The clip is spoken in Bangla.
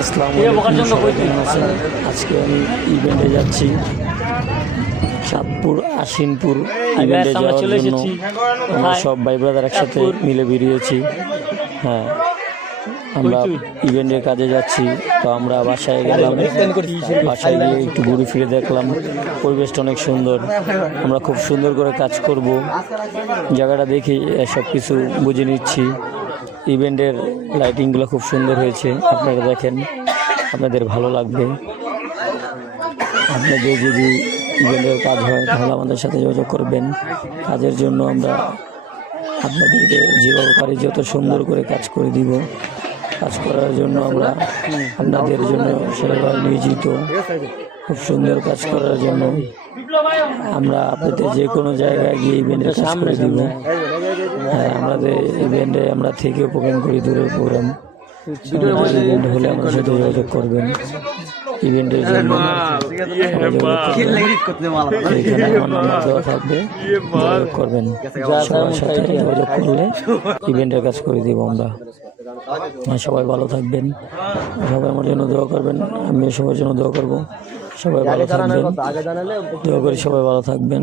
আসসালামু আলাইকুম, সবাই কেমন আছেন? আজকে আমি ইভেন্টে যাচ্ছি, চাঁদপুর আশিনপুর ইভেন্টে যাওয়ার জন্য আমরা সব ভাই ব্রাদার একসাথে মিলে বেরিয়েছি। হ্যাঁ, আমরা ইভেন্টের কাজে যাচ্ছি। তো আমরা বাসায় গেলাম, বাসায় গিয়ে একটু ঘুরে ফিরে দেখলাম, পরিবেশটা অনেক সুন্দর। আমরা খুব সুন্দর করে কাজ করব, জায়গাটা দেখে সব কিছু বুঝে নিচ্ছি। ইভেন্টের লাইটিংগুলো খুব সুন্দর হয়েছে, আপনারা দেখেন, আপনাদের ভালো লাগবে। আপনাদের যদি ইভেন্টের কাজ হয় তাহলে আমাদের সাথে যোগাযোগ করবেন। কাজের জন্য আমরা আপনাদেরকে যেভাবে পারি যত সুন্দর করে কাজ করে দিব। কাজ করার জন্য আমরা আপনাদের জন্য সেভাবে নিয়োজিত। খুব সুন্দর কাজ করার জন্য আমরা আপনাদের যে কোনো জায়গায় গিয়ে ইভেন্টের কাজ করে দিব। হ্যাঁ, আমাদের ইভেন্টে আমরা থেকেও প্রোগ্রাম করি, দূরের প্রোগ্রাম। ইভেন্ট হলে আমাদের সাথে যোগাযোগ করবেন। ইভেন্টের জন্য এখানে আমার নাম্বার দেওয়া থাকবে, যোগাযোগ করবেন। সবার সাথে যোগাযোগ করলে ইভেন্টের কাজ করে দিব আমরা। সবাই ভালো থাকবেন, সবাই আমার জন্য দোয়া করবেন, আমিও সবার জন্য দোয়া করবো। সবাই ভালো থাকবেন, দোয়া করি সবাই ভালো থাকবেন।